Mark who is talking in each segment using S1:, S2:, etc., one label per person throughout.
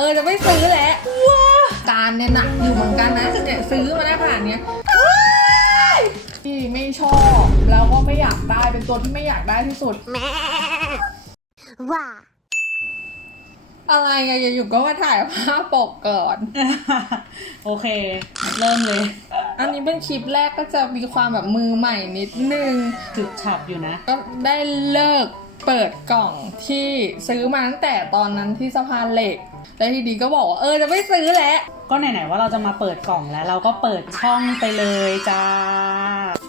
S1: เออจะไม่ซื้อแล้วการเนี่ยหนักอยู่เหมือนกันนะเนี่ยซื้อมาได้ขนาดเนี้ยที่ไม่ชอบแล้วก็ไม่อยากได้เป็นตัวที่ไม่อยากได้ที่สุด
S2: ว่า
S1: อะไรไงอยู่ๆก็มาถ่ายภาพปกก่อน
S3: โอเค เริ่มเลย
S1: อันนี้เป็นคลิปแรกก็จะมีความแบบมือใหม่นิดนึง
S3: จุดฉับอยู่นะ
S1: ก็ได้เลิกเปิดกล่องที่ซื้อมาตั้งแต่ตอนนั้นที่สะพานเหล็ก แล้วทีดีก็บอกว่าเออจะไม่ซื้อแล้ว
S3: ก็ไหนๆว่าเราจะมาเปิดกล่องแล้ว เราก็เปิดช่องไปเลยจ้า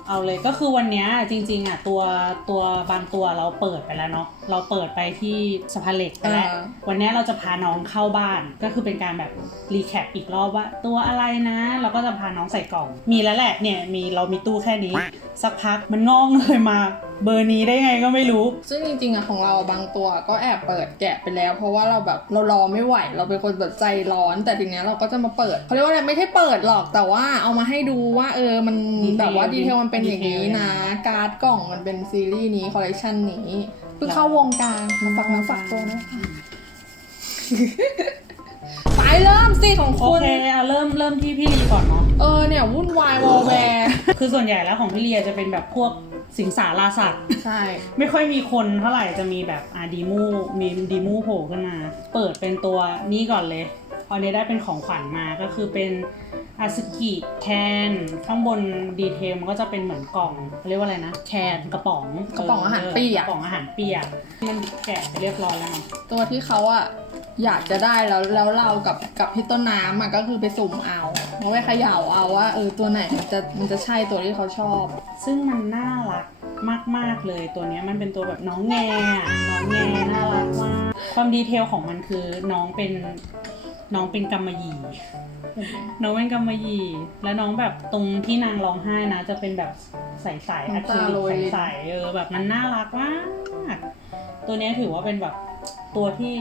S3: เอาเลยก็คือวันเนี้ยจริงๆอะตัวตัวบางตัวเราเปิดไปแล้วเนาะเราเปิดไปที่สะพานเหล็กไปแล้ว
S1: เออ
S3: วันเนี้ยเราจะพาน้องเข้าบ้านก็คือเป็นการแบบรีแคปอีกรอบว่าตัวอะไรนะ เราก็จะพาน้องใส่กล่อง มีแล้วแหละเนี่ยมีเรามีตู้แค่นี้ สักพักมันงอกเลยมาเบอร์นี้ได้ไงก็ไม่รู้
S1: ซึ่งจริงๆอะของเราบางตัวก็แอบเปิดแกะไปแล้ว เพราะว่าเราแบบเรารอไม่ไหว เราเป็นคนแบบใจร้อน แต่ทีเนี้ยเราก็จะมาเปิดเขาเรียกว่าอะไรไม่ใช่เปิดหรอกแต่ว่าเอามาให้ดูว่าเออมัน
S3: ดีเทล
S1: แบบว่าดีเทลมันเป็นอย่างนี้นะ การ์ดกล่องมันเป็นซีรีส์นี้คอลเลคชันนี้เพิ่งเข้าวงการมาฝากน้ำฝากตัวนะคะไปเริ่มสิของ
S3: โอ
S1: คุณ
S3: เคเอาเริ่มเริ่มที่พี่ลีก่อนเนาะ
S1: เออเนี่ยวุ่นวายวอลแวร์
S3: คือส่วนใหญ่แล้วของพี่เลียจะเป็นแบบพวกสิงสาราสัตว์
S1: ใช่
S3: ไม่ค่อยมีคนเท่าไหร่จะมีแบบอาดีมูมีดีมูโผล่ขึ้นมา เปิดเป็นตัวนี้ก่อนเลยพ อเนี้ได้เป็นของขวัญมาก็คือเป็นอาสกิแคนข้างบนดีเทลมันก็จะเป็นเหมือนกล่องเขาเรียกว่าอะไรนะแคนกระป๋อง
S1: กระป๋องอาหารเปีย
S3: ก
S1: ก
S3: ระป๋องอาหารเปียกมันแกะไปเรียบร้อยแล้วเนาะ
S1: ตัวที่เขาอะอยากจะได้แล้วแล้วเรากับกับพี่ต้นน้ำอะก็คือไปสุ่มเอาเราไปเขย่าเอาว่าเออตัวไหนมันจะมันจะใช่ตัวที่เขาชอบ
S3: ซึ่งมันน่ารักมาก ๆ เลยตัวเนี้ยมันเป็นตัวแบบน้องแงอะน้องแงน่ารักมากความดีเทลของมันคือน้องเป็น น้องเป็นกำมะหยี่ น้องเป็นกำมะหยี่ แล้วน้องแบบตรงที่นางร้องไห้นะ จะเป็นแบบใสๆอะ
S1: น้ำ
S3: ค
S1: ตา
S3: ริลิ
S1: โร
S3: ก
S1: ยลิ้น
S3: ใสๆเออแบบมันน่ารักมากตัวเนี้ยถือว่าเป็นแบบตัวที่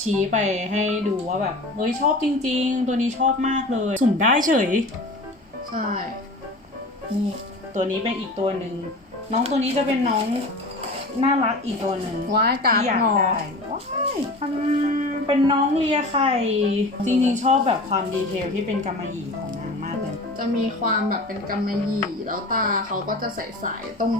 S3: ชี้ไปให้ดูว่าแบบเฮ้ยชอบจริง ๆ ตัวนี้ชอบมากเลย สุ่มได้เฉย
S1: ใช่นี่
S3: ตัวนี้เป็นอีกตัวหนึ่งน้องตัวนี้จะเป็นน้อง น่ารักอีกตัวหนึ่ง
S1: ว่ายการ์ด
S3: ที่อยาก
S1: งอ
S3: ได้ว้ายอืมเป็นน้องเลียไข่จริงๆชอบแบบความดีเทลที่เป็นกำมะหยี่ของนางมากเลย
S1: จะมีความแบบเป็นกำมะหยี่ แล้วตาเขาก็จะใสๆตรง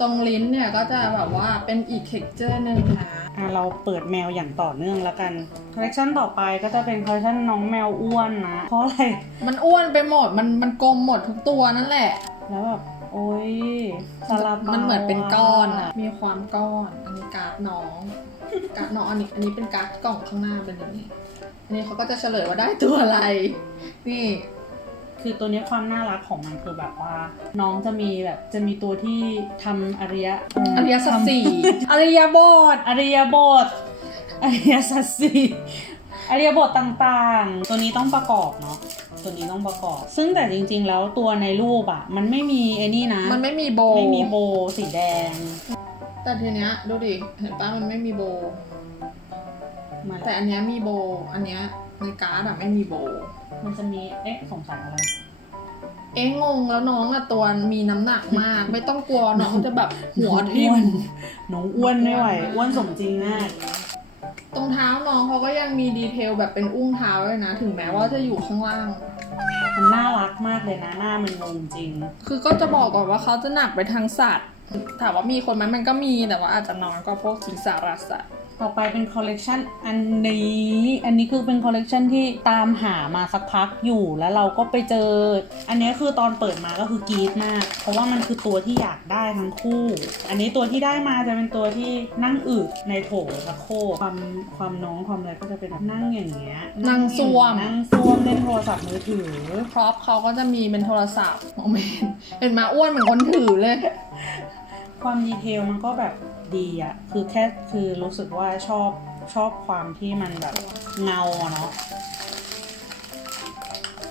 S1: ตรงลิ้นเนี่ยก็จะแบบว่าเป็นอีกเท็กเจอร์หนึ่งนะ
S3: อะเราเปิดแมวอย่างต่อเนื่องแล้วกัน คอลเลคชันต่อไปก็จะเป็นคอลเลคชันน้องแมวอ้วนนะ เพราะอะไร
S1: มันอ้วนไปหมด มันมันกลมหมดทุกตัวนั่นแหละ
S3: แล้วแบบ โอ้ยซาลาเปา
S1: มันเหมือนเป็นก้อนอะมีความก้อน อันนี้การ์ดน้อง การ์ดน้องอันนี้ อันนี้เป็นการ์ดกล่องข้างหน้าเป็นอย่างนี้ อันนี้เขาก็จะเฉลยว่าได้ตัวอะไร นี่
S3: คือตัวเนี้ยความน่ารักของมันคือแบบว่า น้องจะมีแบบจะมีตัวที่ทำอริยะ
S1: อริยสัจสี่อริยบท
S3: อริยบทอริยสัจสี่อริยบทต่างๆ ตัวนี้ต้องประกอบเนาะ ตัวนี้ต้องประกอบ ซึ่งแต่จริง ๆ แล้วตัวในรูปอะมันไม่มีไอ้นี่นะ
S1: มันไม่มีโบ
S3: ไม่มีโบสีแดง
S1: แต่ทีเนี้ยดูดิเห็นปะมันไม่มีโบ
S3: มา
S1: แต่อันเนี้ยมีโบ อันเนี้ยในการ์ดอะไม่มีโบ
S3: มันจะมีเอ๊ะสงสัยอะไร
S1: เอ๊ะงงแล้วน้องอะตัวมีน้ำหนักมาก ไม่ต้องกลัวน้องจะแบบหัวทิ่ม
S3: น้องอ้วนไม่ไหวอ้วนสมจริงมาก
S1: ตรงเท้าน้องเขาก็ยังมีดีเทลแบบเป็นอุ้งเท้าเลยนะ ถึงแม้ว่าจะอยู่ข้างล่าง
S3: มันน่ารักมากเลยนะหน้ามันงงจริง
S1: คือก็จะบอกก่อนว่าเขาจะหนักไปทางสัตว์ ถามว่ามีคนไหมมันก็มีแต่ว่าอาจจะน้อยกว่าพวกสิงสารสัตว์
S3: ต่อไปเป็นคอลเลกชันอันนี้ อันนี้คือเป็นคอลเลกชันที่ตามหามาสักพักอยู่แล้วเราก็ไปเจอ อันนี้คือตอนเปิดมาก็คือกรี๊ดมาก เพราะว่ามันคือตัวที่อยากได้ทั้งคู่ อันนี้ตัวที่ได้มาจะเป็นตัวที่นั่งอึในโถชักโครกความความน้องความอะไรก็จะเป็นแบบนั่งอย่างเงี้ย
S1: นั่งซ่วม
S3: นั่งซ่วมเล่นโทรศัพท์มือถือ
S1: พร็อพเขาก็จะมีเป็นโทรศัพท์โมเมนต์เป็นมาอ้วนเหมือนคนถือเลย
S3: ความดีเทลมันก็แบบดีอะคือแค่คือรู้สึกว่าชอบชอบความที่มันแบบเงาเนาะ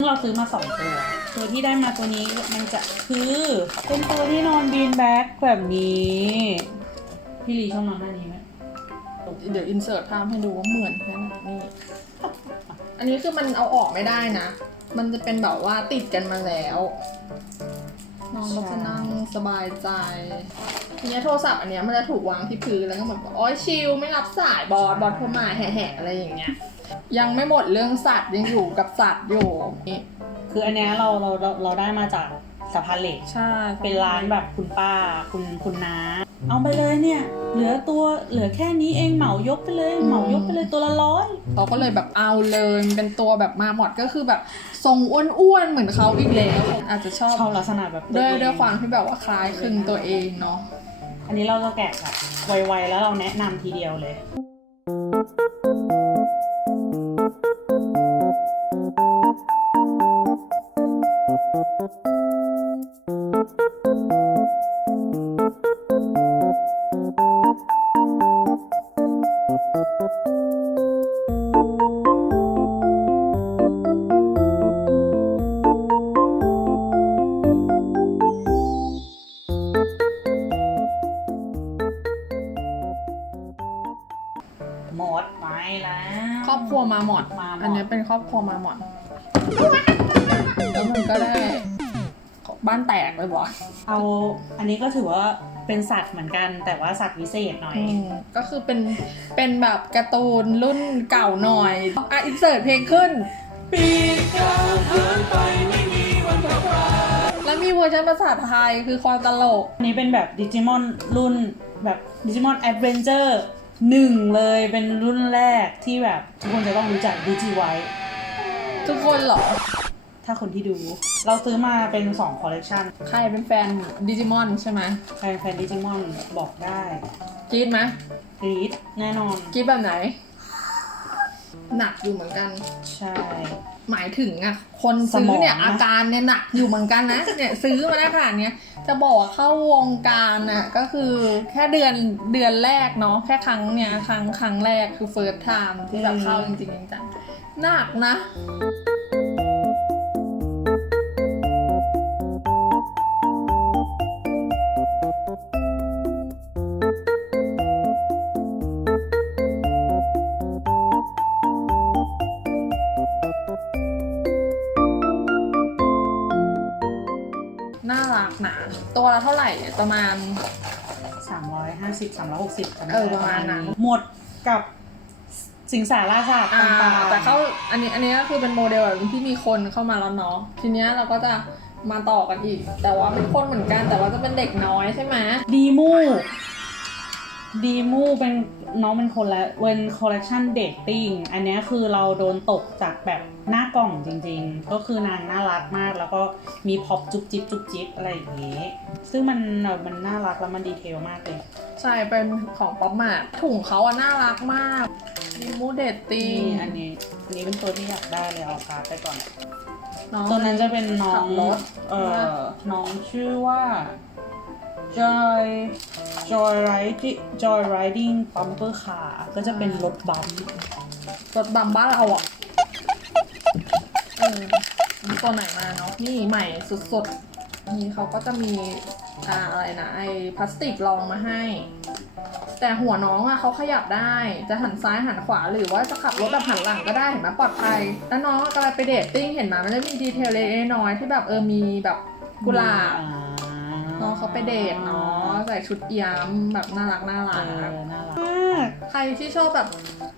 S3: เราซื้อมาสองตัว ตัวที่ได้มาตัวนี้มันจะคือเป็นตัวที่นอนบีนแบ็กแบบนี้ พี่ลีชอบนอนหน้านี้ไหม
S1: เดี๋ยวอินเสิร์ตภาพให้ดูว่าเหมือนแค่ไหนนี่ อันนี้คือมันเอาออกไม่ได้นะ มันจะเป็นแบบว่าติดกันมาแล้ว น้องก็จะนั่งสบายใจ ทีเนี้ยโทรศัพท์อันเนี้ยมันจะถูกวางที่พื้นแล้วก็เหมือนแบบโอ้ยชิลไม่รับสายบอสบอสโทรมาแห่ๆอะไรอย่างเงี้ย ยังไม่หมดเรื่องสัตว์ยังอยู่กับสัตว์อยู่นี่
S3: คืออันเนี้ยเราเราเราเราได้มาจากสะพานเหล็ก
S1: ใช่
S3: เป็นร้านแบบคุณป้าคุณคุณน้า เอาไปเลยเนี่ย เหลือตัวเหลือแค่นี้เองเหมายกไปเลยเหมายกไปเลยตัวละร้อย
S1: เราก็เลยแบบเอาเลยมันเป็นตัวแบบมาหมดก็คือแบบทรงอ้วนๆเหมือนเขาอีกแล้วอาจจะชอบ
S3: ชอบลักษณะแบบ
S1: ด้วย
S3: ตัเอง
S1: ด้วยความที่แบบว่าคล้ายคลึงตัวเองเนาะ
S3: อันนี้เราจะแกะแบบไวๆแล้วเราแนะนำทีเดียวเลยหม
S1: อันนี้เป็นครอบครัวมาหมดแล้วมันก็ได้บ้านแตกเลยบอก
S3: เอาอันนี้ก็ถือว่าเป็นสัตว์เหมือนกัน แต่ว่าสัตว์วิเศษหน่อย
S1: ก็คือเป็นเป็นแบบการ์ตูนรุ่นเก่าหน่อยอะอินเสิร์ตเพลงขึ้นปีกาเดินไปไม่มีวันแล้วมีเวอร์ชันภาษาไทยคือความตลก
S3: อันนี้เป็นแบบดิจิมอนรุ่นแบบดิจิมอนแอดเวนเจอร์หนึ่งเลยเป็นรุ่นแรกที่แบบทุกคนจะต้องรู้จักดิจิไว
S1: ทุ กคนเหรอ
S3: ถ้าคนที่ดู เราซื้อมาเป็น2คอลเลกชัน
S1: ใครเป็นแฟนดิจิมอนใช่ไหม
S3: ใครเป็นแฟนดิจิมอนบอกได้
S1: กรีดไหม
S3: กรีดแน่นอน
S1: กรีดแบบไหน หนักอยู่เหมือนกัน
S3: ใช่
S1: หมายถึงอะคนซื้อเนี่ย
S3: สมองนะ
S1: อาการเนี่ยหนักอยู่เหมือนกันนะเนี่ยซื้อมาได้ขนาดเนี้ยจะบอกว่าเข้าวงการอะก็คือแค่เดือนเดือนแรกเนาะแค่ครั้งเนี่ยครั้งครั้งแรกคือ first time ที่แบบเข้าจริงๆจังๆหนักนะ ตัวละเท่าไหร่เนี่ยประมาณ
S3: 350 360
S1: เออประมาณนั้น
S3: หมดกับสิงสาราศาสตร์
S1: อ่า
S3: ต่างๆ
S1: แต่เขาอันนี้อันนี้ก็คือเป็นโมเดลแบบที่มีคนเข้ามาแล้วเนาะทีเนี้ยเราก็จะมาต่อกันอีก แต่ว่าเป็นคนเหมือนกันแต่ว่าจะเป็นเด็กน้อยใช่ไหม
S3: ดีมู ดีมูเป็นน้องเป็นคนละเวนคอลเล t ชันเดทติ้งอันเนี้ยคือเราโดนตกจากแบบหน้ากล่องจริงๆ ก็คือนางน่ารักมากแล้วก็มีพ็อปจุ๊บจิ๊บจุ๊บจิ๊บอะไรอย่างงี้ ซึ่งมันแบบมันน่ารักแล้วมันดีเทลมากเลย
S1: ใช่เป็นของป๊อปมาร์ทถุงเขาอะน่ารักมากมีมูเดตติ้ง
S3: นี่อันนี้อันนี้เป็นตัวที่อยากได้เลยเอาคาร์ดไปก่อน
S1: น้อง
S3: ตัวนั้นจะเป็นน้อ
S1: ขั
S3: ง
S1: บรถ
S3: เอ่อน้องชื่อว่า Joy Joy Riding Joy Riding Bumper Car ก็จะเป็นรถบัมป์
S1: รถบัมบ้านเราอะเออมีตัวไหนมาเนาะนี่ใหม่สุดๆนี่เขาก็จะมีอ่าอะไรนะไอพลาสติกรองมาให้ แต่หัวน้องอะเขาขยับได้จะหันซ้ายหันขวาหรือว่าจะขับรถแบบหันหลังก็ได้เห็นไหมปลอดภัยแล้วน้องก็กำลังไปเดทติ้งเห็นไหมมันจะมีดีเทลเล็กๆน้อยๆที่แบบเออมีแบบกุหลาบ
S3: อ่า
S1: น้องเขาไปเดทเนาะใส่ชุดเอี้ยมแบบน่ารักน่ารัก
S3: อน่ารัก มาก
S1: ใครที่ชอบแบบ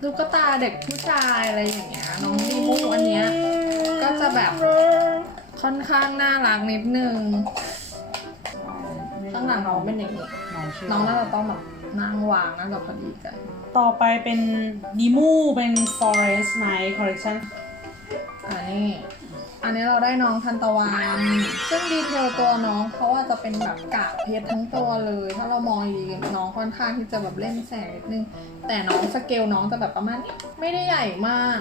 S1: ลูกตาเด็กผู้ชายอะไรอย่างเงี้ยน้องดีมูอันเนี้ย ก็จะแบบ ค่อนข้างน่ารักนิดนึงข้างหลังน้องเป็นอย่างนี้
S3: น้อง
S1: น้องน่าจะต้องแบบนั่งวางน่าจะพอดีกัน
S3: ต่อไปเป็นดีมูเป็น Forest Night Collection
S1: อันนี้ อันนี้เราได้น้องทันตะวันซึ่งดีเทลตัวน้องเขาอาจจะเป็นแบบกากเพชรทั้งตัวเลย ถ้าเรามองดีๆน้องค่อนข้างที่จะแบบเล่นแสงนิดนึง แต่น้องสเกลน้องจะแบบประมาณนี้ไม่ได้ใหญ่มาก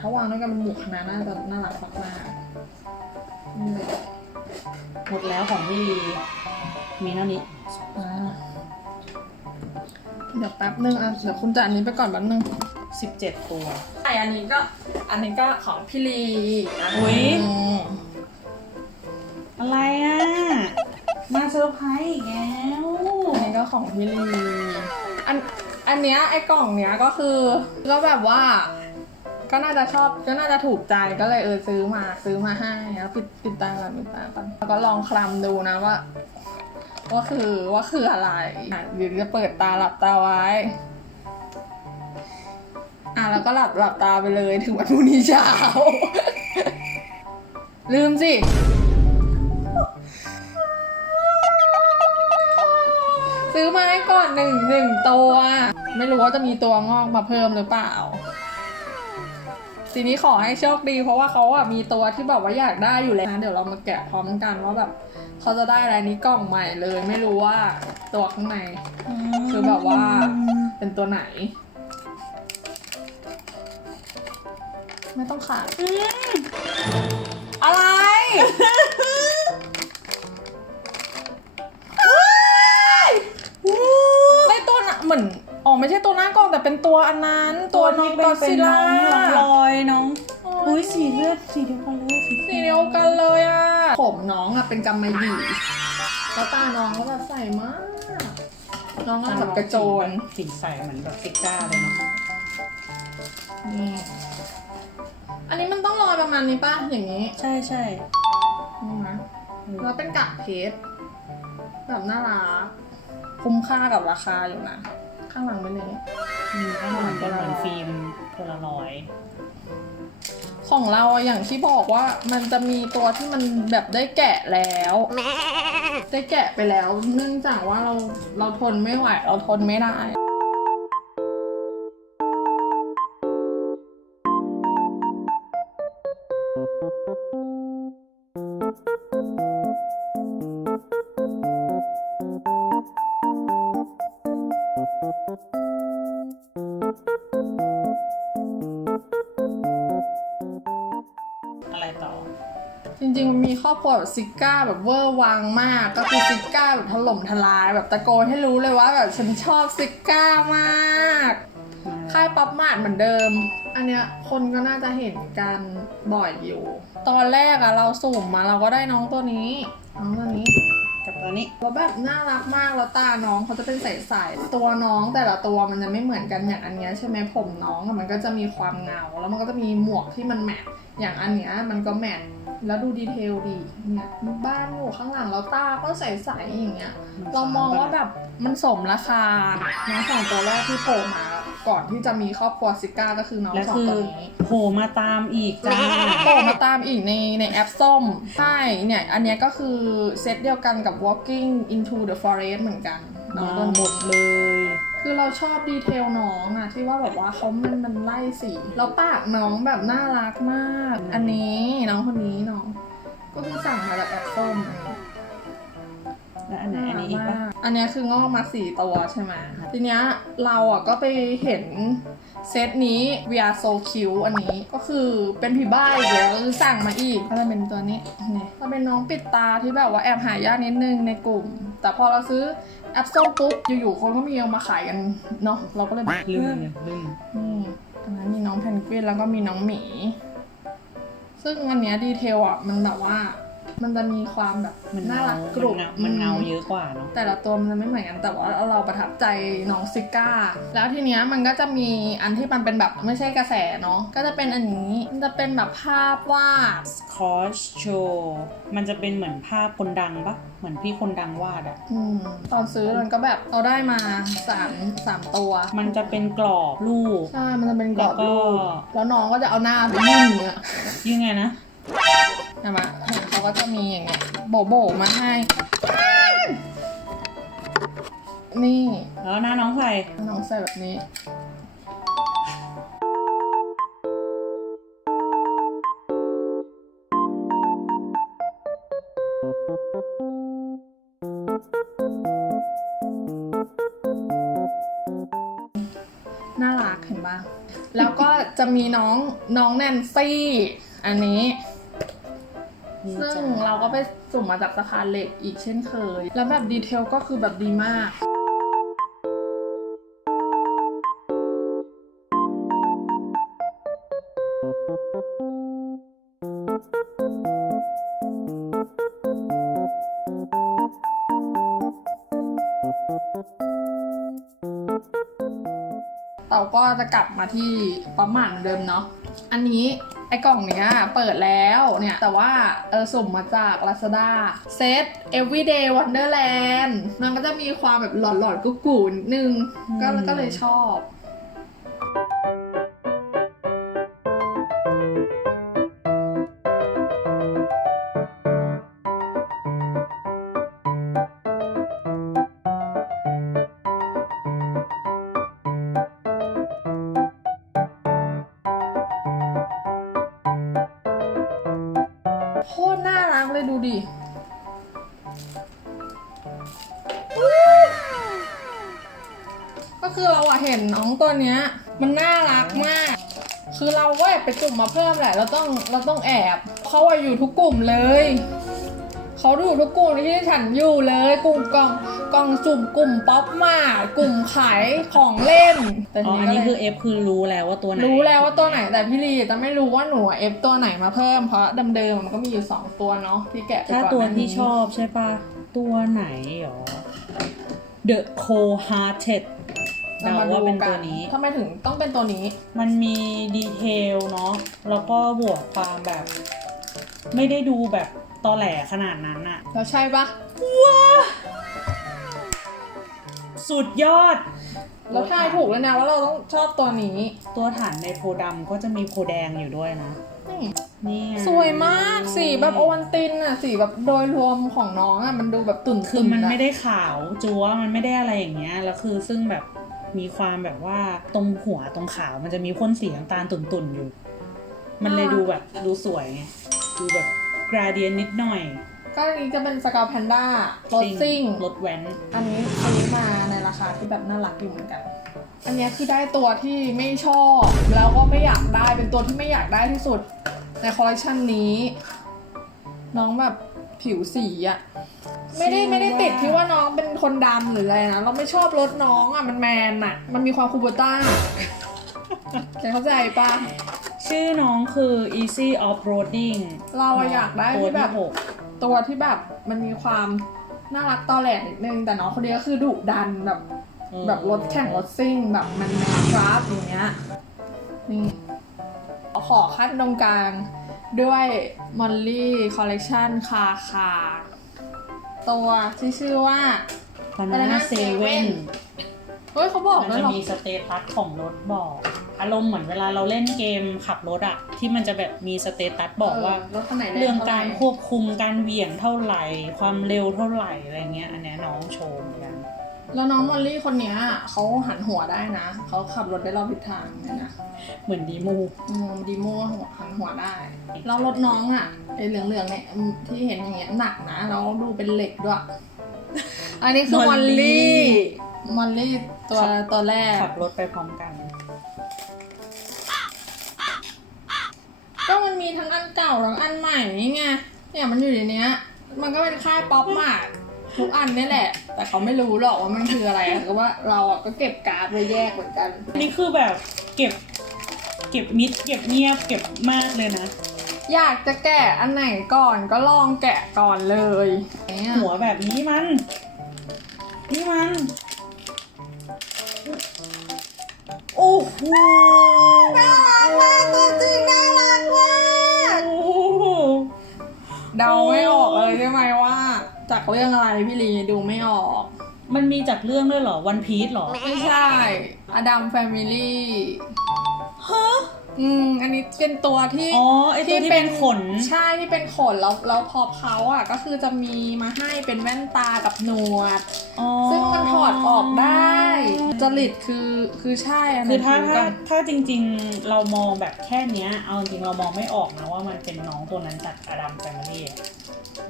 S1: ถ้าวางด้วยกันเป็นหมู่คณะน่าจะน่ารักมากๆนี่เลย
S3: หมดแล้วของพี่ลีมีเท่านี้
S1: อ่า เดี๋ยวแป๊บนึงอะเดี๋ยวคุณจัดอันนี้ไปก่อนแป๊บนึง
S3: 17ตัว
S1: ใช่อันนี้ก็อันนี้ก็ของพี่ลี
S3: อุ๊ย
S1: อืม
S3: อะไรอะ มาเซอร์ไพรส์อีกแล้ว
S1: อันนี้ก็ของพี่ลีอันอันเนี้ยไอ้กล่องเนี้ยก็คือก็แบบว่า ก็น่าจะชอบก็น่าจะถูกใจก็เลยเออซื้อมาซื้อมาให้แล้วปิดปิดตาก่อนปิดตาก่อนแล้วก็ลองคลำดูนะว่า ว่าคือว่าคืออะไรอะเดี๋ยวจะเปิดตาหลับตาไว้ อะแล้วก็หลับหลับตาไปเลยถึงวันพรุ่งนี้เช้า ลืมสิซื้อมาให้ก่อนหนึ่งหนึ่งตัว ไม่รู้ว่าจะมีตัวงอกมาเพิ่มหรือเปล่า ทีนี้ขอให้โชคดี เพราะว่าเขาอะมีตัวที่แบบว่าอยากได้อยู่แล้วนะเดี๋ยวเรามาแกะพร้อมกันว่าแบบเขาจะได้อะไรนี้กล่องใหม่เลย ไม่รู้ว่าตัวข้างใน คือแบบว่าเป็นตัวไหน ไม่ต้องขาดอะไร ไม่ตัวน่ะเหมือน อ๋อไม่ใช่ตัวหน้ากล่องแต่เป็นตัวอันนั้น ตัวน้องกอดซิลล่า
S3: น้องลอยน้อง
S1: โอ้
S3: อุ้
S1: ย
S3: ยสีเลือดสีเดียวกันเลยสี
S1: สีเดียวกันเลยอะผมน้องอะเป็นกำมะหยี่แล้วตาน้องก็แบบใสมาก น้องก็แบบกระโจน
S3: สีใสเหมือนแบบซิก้าเลยเนาะ
S1: นี่อันนี้มันต้องลอยประมาณนี้ป่ะอย่างนี้
S3: ใช่ใช่
S1: นี่นะแล้วเป็นกากเพชรแบบน่ารักคุ้มค่ากับราคาอยู่นะ ข้างหลังเป็นอย่างนี้
S3: มีข้างหลังเป็นเหมือนฟิล์มโพลารอยด์
S1: ของเราอะอย่างที่บอกว่ามันจะมีตัวที่มันแบบได้แกะแล้ว ได้แกะไปแล้ว เนื่องจากว่าเราเราทนไม่ไหว เราทนไม่ได้
S3: อ
S1: บครัวแบบซิก้าแบบเวอร์วังมาก ก็คือซิก้าแบบถล่มทลายแบบตะโกนให้รู้เลยว่าแบบฉันชอบซิก้ามากค่ายป๊อปมาร์ทเหมือนเดิม อันเนี้ยคนก็น่าจะเห็นกันบ่อยอยู่ ตอนแรกอะเราสุ่มมาเราก็ได้น้องตัวนี้ น้องตัวนี้
S3: กับตัวนี้
S1: แล้วแบบน่ารักมากแล้วตาน้องเขาจะเป็นใสๆตัวน้องแต่ละตัวมันจะไม่เหมือนกันอย่างอันเนี้ยใช่ไหมผมน้องอะมันก็จะมีความเงา แล้วมันก็จะมีหมวกที่มันแมทอย่างอันเนี้ยมันก็แมทแล้วดูดีเทลดีเนี่ยบ้านอยู่ข้างหลังแล้วตาก็ใสๆอย่างเงี้ย เรามองว่าแบบมันสมราคา น้องสองตัวแรกที่โผล่มาก่อนที่จะมีครอบครัวซิก้าก็คือน้อง
S3: และ
S1: สอง
S3: คือ
S1: ตัวนี้
S3: โผล่มาตามอีกจ้า
S1: โผล่มาตามอีกในในแอปส้ม ใช่เนี่ย อันเนี้ยก็คือเซตเดียวกันกับ Walking into the Forest เหมือนกันน้อง
S3: มา
S1: ตัว
S3: หม
S1: นี้
S3: ดเลย
S1: คือ เราชอบดีเทลน้องอะที่ว่าแบบว่าเขามันมันไล่สีแล้วปากน้องแบบน่ารักมาก อันนี้น้องคนนี้น้อง ก็คือสั่งมาจากแอปส้มอันนี้
S3: และอันไหนอันนี้อีกปะ
S1: อันเนี้ยคืองอกมาสี่ตัวใช่ไหมทีเนี้ยเราอะก็ไปเห็นเซตนี้ We are so cute อันนี้ก็คือเป็นผีบ้าอีกแล้วคือสั่งมาอีกก็จะเป็นตัวนี้นี่ก็เป็นน้องปิดตาที่แบบว่าแอบหายากนิดนึงในกลุ่ม แต่พอเราซื้อ แอปส้มปุ๊บอยู่ๆคนก็มีเอามาขายกันเนาะเราก็เลยแบบ
S3: ลืมลืม
S1: นี่อันนั้นมีน้องแพนกวินแล้วก็มีน้องหมี ซึ่งอันเนี้ยดีเทลอะมันแบบว่า มันจะมีความแบบ
S3: มัน
S1: น่า
S3: เงา
S1: รักกรุบ
S3: มันเงา
S1: อืม
S3: เยอะกว่าเนาะ
S1: แต่ละตัวมันจะไม่เหมือนกันแต่ว่าเราประทับใจน้องซิก้า แล้วทีเนี้ยมันก็จะมีอันที่มันเป็นแบบไม่ใช่กระแสเนาะก็จะเป็นอันนี้มันจะเป็นแบบภาพวาด
S3: คอสโชมันจะเป็นเหมือนภาพคนดังปะเหมือนพี่คนดังวาดอะ
S1: อืมตอนซื้อมันก็แบบเราได้มาสามสามตัว
S3: มันจะเป็นกรอบรูป
S1: ใช่มันจะเป็นกรอบ
S3: แล้วก็
S1: รูปแล้วน้องก็จะเอาหน้าไปยื่นอย่างเงี้ย
S3: ยังไงนะ
S1: ใช่ไหมเขา ก็จะมีอย่างเงี้ยโบโบมาให้ นี่
S3: แล้วหน้าน้องใส่
S1: น้องใส่แบบนี้น่ารักเห็นปะแล้วก็จะมีน้องน้องแนนซี่ อันนี้
S3: นี่
S1: ซึ่งเราก็ไปสุ่มมาจากสะพานเหล็กอีกเช่นเคย แล้วแบบดีเทลก็คือแบบดีมากเราก็จะกลับมาที่ปั๊มหมันเดิมเนาะ อันนี้ ไอ้กล่องเนี้ยเปิดแล้วเนี่ย แต่ว่าเออสุ่มมาจาก Lazada เซต Everyday Wonderland มันก็จะมีความแบบหลอนๆกุ๊กกูนิดนึงก็ก็เลยชอบ ดิก็คือเราอะเห็นน้องตัวเนี้ย มันน่ารักมาก คือเราก็แอบไปกลุ่มมาเพิ่มแหละ เราต้องเราต้องแอบเขาอะอยู่ทุกกลุ่มเลย เขาอยู่ทุกกลุ่มที่ฉันอยู่เลย กลุ่มกล่อง กล่องสุ่มกลุ่มป๊อปมากลุ่มขายของเล่นแต่
S3: อ๋
S1: ที
S3: ออัน
S1: นี้
S3: นี้
S1: ก็
S3: คื
S1: เล
S3: อยเอฟคือรู้แล้วว่าตัวไหน
S1: รู้แล้วว่าตัวไหนแต่พี่ลีจะไม่รู้ว่าหนูเอฟตัวไหนมาเพิ่มเพราะเดิมๆมันก็มีอยู่สองตัวเนาะที่แกะไป
S3: ถ้า
S1: ก่อน
S3: ตัว
S1: หน้
S3: ที่
S1: นี้
S3: ชอบใช่ปะตัวไหนหรอ The Cold Hearted
S1: เรา
S3: เดา
S1: มา
S3: ว่า
S1: ดู
S3: เป็น
S1: กั
S3: ตัวนนี้
S1: ทำไมถึงต้องเป็นตัวนี้
S3: มันมีดีเทลเนาะ แล้วก็บวกความแบบ ไม่ได้ดูแบบตอแหลขนาดนั้นอะ
S1: แล้วใช่ปะ
S3: สุดยอด
S1: เราทายถูกแล้วนะว่าเราต้องชอบตัวนี้
S3: ตัวฐานในโพดำก็จะมีโพแดงอยู่ด้วยนะ
S1: นี่
S3: นี่ไง
S1: สวยมากสีแบบโอวันตินอะสีแบบโดยรวมของน้องอะมันดูแบบตุ่นๆ
S3: คือมันะไม่ได้ขาวจัวมันไม่ได้อะไรอย่างเงี้ยแล้วคือซึ่งแบบมีความแบบว่าตรงหัวตรงขาวมันจะมีพ่นสีน้ำตาลตุ่นๆอยู่ มันเลยดูแบบดูสวยไงดูแบบกราเดียนนิดหน่อย
S1: ก็อันนี้จะเป็นสกาแพนด้ารถซิ่ง
S3: รถแว้น
S1: อันนี้ซื้อมาใน ราคาที่แบบน่ารักอยู่เหมือนกัน อันเนี้ยคือได้ตัวที่ไม่ชอบ แล้วก็ไม่อยากได้เป็นตัวที่ไม่อยากได้ที่สุด ในคอลเลคชันนี้ น้องแบบผิวสีอะไม่ได้ไม่ได้ติดที่ว่าน้องเป็นคนดำหรืออะไรนะ เราไม่ชอบรถน้องอะมันแมนอะมันมีความคูโบต้าแกเข้าใจปะ
S3: ชื่อน้องคือ easy off roading
S1: เราอะอยากได้
S3: ตัว
S1: ที่แบบ
S3: หก
S1: ตัวที่แบบมันมีความ น่ารักตอแหลนิดนึง แต่น้องคนนี้ก็คือดุดันแบบ
S3: เออ
S1: แบบรถแข่งรถซิ่งแบบมันแมนคราฟอย่างเงี้ยนี่ขอขั้นตรงกลางด้วยมอลลี่คอลเล t ชันคาคาตัวที่ชื่อว่า
S3: บานา
S1: Banana
S3: เซเว่น
S1: Seven เฮ้ยเขาบอก
S3: มัน
S1: แล้ว
S3: จะ
S1: เหรอ
S3: มีสเตตัสของรถบอก อารมณ์เหมือนเวลาเราเล่นเกมขับรถอะที่มันจะแบบมีสเตตัสบอกว่า
S1: รถคันไหนแเรื่
S3: อง
S1: ท่ไห
S3: การควบคุมการเหวี่ยงเท่าไหร่ ความเร็วเท่าไหร่อะไรเงี้ยอันเนี้ยน้องโชว์เหมือนกัน
S1: แล้วน้องมอลลี่คนเนี้ยเขาหันหัวได้นะเขาขับรถได้รอบทิศทางเลยนะ
S3: เหมือนดีมู
S1: อืมดีโม่หันหัวได้แล้วรถน้องอะไอ้เหลืองๆเนี่ยอืมที่เห็นอย่างเงี้ยหนักนะแล้วดูเป็นเหล็กด้วย อันนี้คือมอลลี่มอลลี่ตัวตัวแรก
S3: ขับรถไปพร้อมกัน
S1: ก็มันมีทั้งอันเก่าทั้งอันใหม่นี่ไงเนี่ยมันอยู่ในเนี้ย มันก็เป็นค่ายป๊อปมากทุกอันนี่แหละ แต่เขาไม่รู้หรอกว่ามันคืออะไรอะก็ว่าเราอะก็เก็บการ์ดไว้แยกเหมือนกัน
S3: นี่คือแบบเก็บ เก็บมิดเก็บเงียบเก็บมากเลยนะ
S1: อยากจะแกะอันไหนก่อนก็ลองแกะก่อนเลยเนี่ย
S3: หัวแบบนี้มัน นี่มัน โอ้โห
S1: น่ารักมากตัวจริงน่ เดาไม่ออกเลยใช่ไหมว่า จากเรื่องอะไรพี่ลีดูไม่ออก
S3: มันมีจากเรื่องด้วยเหรอวันพีซเหรอ
S1: ไม่ใช่ อดัมแฟมิลี่
S3: ฮะ
S1: อืมอันนี้เป็นตัวที่
S3: อ๋อไอตัวที่เป็นขน
S1: ใช่ที่เป็นขนแล้วแล้วพอเขาอะก็คือจะมีมาให้เป็นแว่นตากับหนวด
S3: อ๋อ
S1: ซึ่งมันถอดออกได้ จริตคือคือใช่อัน
S3: คื
S1: นั้
S3: อนถ้า
S1: รู้
S3: ถ้า
S1: กัน
S3: ถ้าจริง ๆ เรามองแบบแค่เนี้ย เอาจริงๆเรามองไม่ออกนะว่ามันเป็นน้องตัวนั้นจากอดัมแฟมิลี่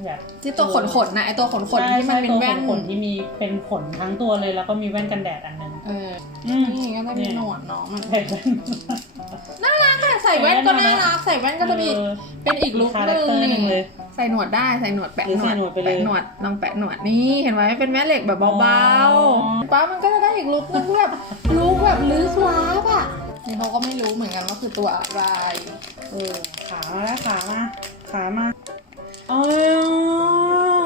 S3: แบบ
S1: ที่ตัวขนขนๆนะไอตัวขนขน
S3: ใช่
S1: ที่มัน
S3: ใช่
S1: เป็นแว่น
S3: ตัวขนๆที่มีเป็นขนทั้งตัวเลย แล้วก็มีแว่นกันแดดอันหนึง
S1: เออ
S3: อืม
S1: นี่ก็จะมี
S3: เนี่ย
S1: หนวดน้องมัน
S3: ใส่แว่น
S1: ใส่แว่นก็
S3: ใส่แว่
S1: น่าน
S3: น่ารั
S1: รัก
S3: ก
S1: ใส่แว่นก็จะมี
S3: เออ
S1: เป็นอีกลุค
S3: มี
S1: หนึ่ง
S3: character หนึ่งเลย
S1: ใส่หนวดได้ใส่หนวดแปะ
S3: หรือ
S1: หนว
S3: ใส่
S1: ด
S3: หนวดไปเลย
S1: แปะหนวดลองแปะหนวดนี่เห็นไหมเป็นแม่เหล็กแบบเบา
S3: อ๋อ
S1: ๆป้ามันก็จะได้อีกลุคนึงแบบลุคแบบลึกลับอะนี่เขาก็ไม่รู้เหมือนกันว่าคือตัวอะไร
S3: เออขามาแล้วขามาขามา อ๋อ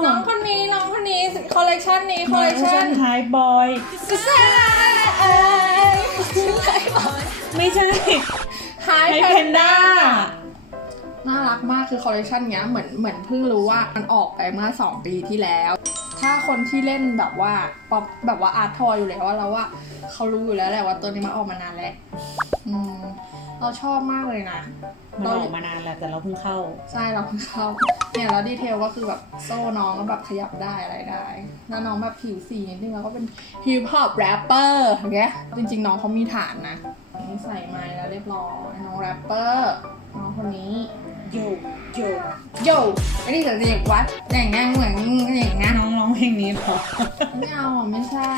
S1: น้องคนนี้น้องคนนี้คอลเลกชันนี้คอลเลกชัน
S3: ไฮบอย
S1: สุดแซ่บ
S3: ไม่ใช่
S1: ไฮ
S3: ไฮ
S1: แพ
S3: เพ
S1: น
S3: น
S1: ด้า
S3: ด้า
S1: น่ารักมากคือคอลเลกชันเนี้ยเหมือนเหมือนเพิ่งรู้ว่ามันออกไปเมื่อ 2 ปีที่แล้ว ถ้าคนที่เล่นแบบว่าป๊อปแบบว่าอาร์ตทอยอยู่แล้วว่าเราว่าเขารู้อยู่แล้วแหละว่าตัวนี้มันออกมานานแล้วอืม เราชอบมากเลยนะ
S3: มันออกมานานแล้วแต่เราเพิ่งเข้า
S1: ใช่เราเพิ่งเข้า เนี่ยแล้วดีเทลก็คือแบบโซ่น้องก็แบบขยับได้อะไรได้ แล้วน้องแบบผิวสีนิดนึงแล้วก็เป็นฮิปฮอปแรปเปอร์อย่างเงี้ยจริง ๆ น้องเขามีฐานนะนี่ใส่ไม้แล้วเรียบร้อยน้องแรปเปอร์น้องคนนี้
S3: โยโย
S1: โยไม่ได้เสียงเด็กวัดอย่างงั้นเหมือนอย่างงั้น
S3: น้องร้องเพลงนี้เหรอ
S1: ไม่เอาอะไม่ใช่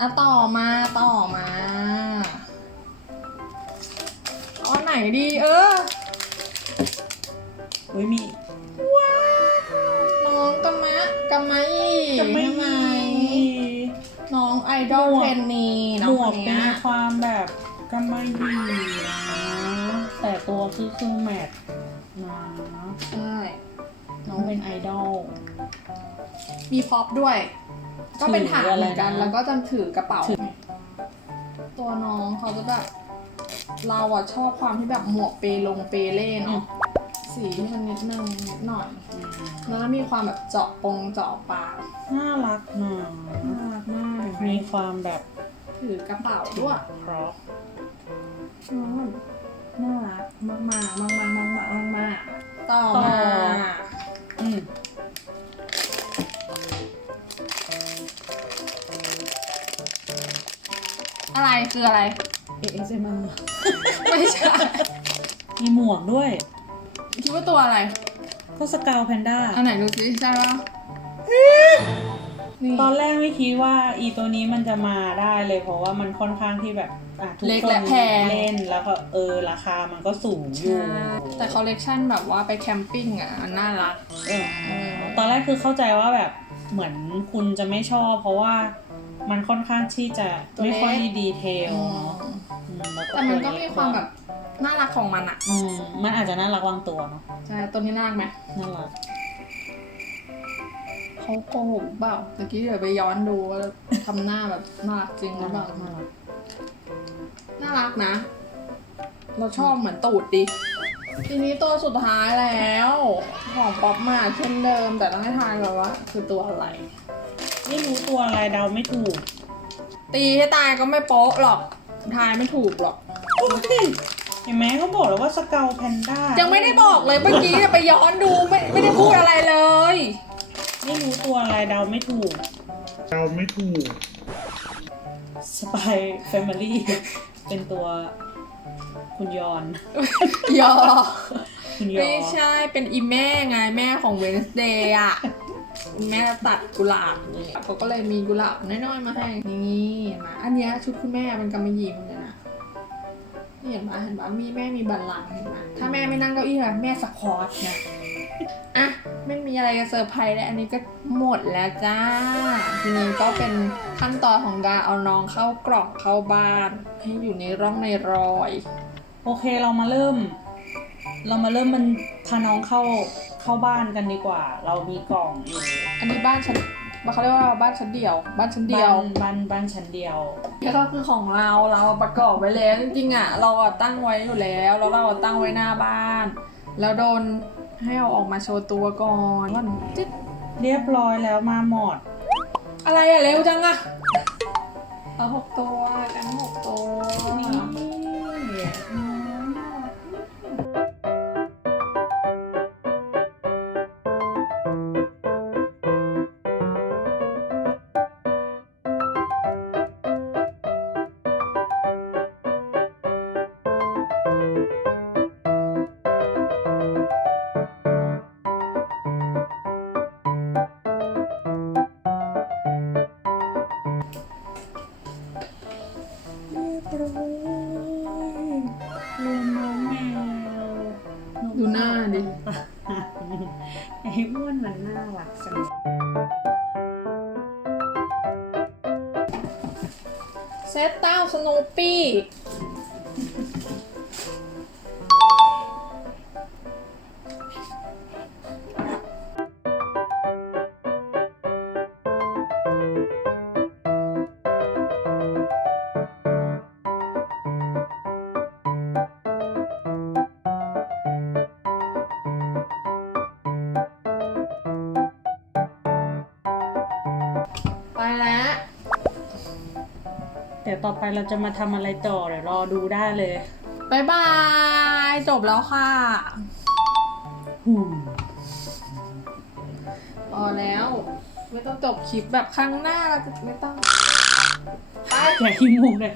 S1: อะต่อมาต่อมาเอาอันไหนดีเออ
S3: อุ้ยมี
S1: น้องกะมะกะมะอี
S3: จะไม่
S1: ทำ
S3: มี
S1: น้องไอดอล
S3: หมวก
S1: เทรนนีน้
S3: ห
S1: อ
S3: ม
S1: ง
S3: ว
S1: ค
S3: ก
S1: น
S3: เป็
S1: เนี้
S3: น
S1: ย
S3: ความแบบกำมะหยี่นะแต่ตัวคือคือแมทนะ
S1: ใช่
S3: น้องเป็นไอดอล
S1: มีพ็อปด้วย ก็เป็นฐาน
S3: ถืออะไร
S1: เหมือนกัน
S3: นะ
S1: แล้วก็จะถือกระเป๋า
S3: ถือ
S1: ตัวน้องเขาจะแบบ เราอะชอบความที่แบบหมวกเปลงเปเล่เนาะสีท่มันนิดนึงนิดหน่อยแล้วมีความแบบเจาะปงเจาะปาก
S3: น่ารักอืม
S1: น่ารักมาก
S3: มีความแบบ
S1: ถือกระเป๋าด้วย
S3: พร็
S1: อน่ารักมากมากมากมากมากมากมาต่อมา
S3: อะ
S1: ไรคืออะไร
S3: เอเซม
S1: ไม่ใช่
S3: มีหมวกด้วย
S1: คิดว่าตัวอะไร
S3: ก็สกาวแพนด้า
S1: อันไหนดูสิใช่ปะนี่
S3: ตอนแรกไม่คิดว่าอีตัวนี้มันจะมาได้เลยเพราะว่ามันค่อนข้างที่แบบอะทุก
S1: เล็ก
S3: คน
S1: และแพง
S3: เล่นแล้วก็เออราคามันก็สูงอยู่
S1: แต่คอลเลกชันแบบว่าไปแคมปิ้งอะมันน่ารัก
S3: เออตอนแรกคือเข้าใจว่าแบบเหมือนคุณจะไม่ชอบ เพราะว่ามันค่อนข้างที่จะไม่ค่อยดีเทลเนาะ
S1: แต่มันก็
S3: ตัว
S1: มี
S3: เล็
S1: ความแบบน่ารักของมันอะ
S3: อืมมันอาจจะน่ารักวางตัวเนาะ
S1: ใช่ตัวนี้น่ารักไหม
S3: น่ารัก
S1: เขาโกหกเปล่าตะกี้เดี๋ยวไปย้อนดูว่าทำหน้าแบบน่ารักจริงหรือเปล่า
S3: น่ารัก
S1: น่ารักนะ เราชอบเหมือนตูดดิทีนี้ตัวสุดท้ายแล้วของป๊อปมาเช่นเดิม แต่ต้องให้ทายก่อนว่า คือตัวอะไร
S3: ไม่รู้ตัวอะไรเดาไม่ถูก
S1: ตีให้ตายก็ไม่โป๊ะหรอก ทายไม่ถูกหรอก
S3: เห็นไหมเขาบอกแล้วว่าสกาวแพนด้า
S1: ยั
S3: ยัง
S1: ไม่ได้บอกเลยเมื่อกี้ไปย้อนดูไม่ไม่ได้พูดอะไรเลย
S3: ไม่รู้ตัวอะไรเดาไม่ถูก
S4: เดาไม่ถูก
S3: สปายแฟมิลี่เป็นตัวคุณยอน
S1: ยอ
S3: คุณยอ
S1: ไม่ใช่เป็นอีแม่ไงแม่ของเวนสเดย์อะ แม่ตัดกุหลาบนี่เขาก็เลยมีกุหลาบน้อยๆมาให้ นี่เห็นไหมอันนี้ชุดคุณแม่เป็นกำมะหยี่เหมือนกันนะนี่เห็นปะเห็นปะมีแม่มีบัลลังก์เห็นปะถ้าแม่ไม่นั่งเก้าอี้อะแม่สควอตไงอะไม่มีอะไรจะเซอร์ไพรส์แล้วอันนี้ก็หมดแล้วจ้า ทีนี้ก็เป็นขั้นตอนของการเอาน้องเข้ากล่องเข้าบ้าน ให้อยู่ในร่องในรอย
S3: โอเคเรามาเริ่ม เรามาเริ่มมันพาน้องเข้า เข้าบ้านกันดีกว่า เรามีกล่องอยู่
S1: อันนี้บ้านชั้นเขาเรียกว่าบ้านชั้นเดียว บ้านชั้นเดียว
S3: บ้านบ้านบ้านชั้นเดียว
S1: นี่ก็คือของเราเราประกอบไว้แล้วจริงๆอะเราอะตั้งไว้อยู่แล้วแล้วเราอะตั้งไว้หน้าบ้าน แล้วโดนให้เอาออกมาโชว์ตัวก่อนว่าจิ๊ด
S3: เรียบร้อยแล้วมาหมด
S1: อะไรอะเร็วจังอะเอาหกตัวกันหกตัว
S3: นี่
S1: ป
S3: ต่อไปเราจะมาทำอะไรต่อเดี๋ยวรอดูได้เลย
S1: บายบาย จบแล้วค่ะ
S3: หู
S1: พอแล้ว ไม่ต้องจบคลิปแบบครั้งหน้าเราจะไม่ต้อง ไป
S3: อย่าขี้มูกเลย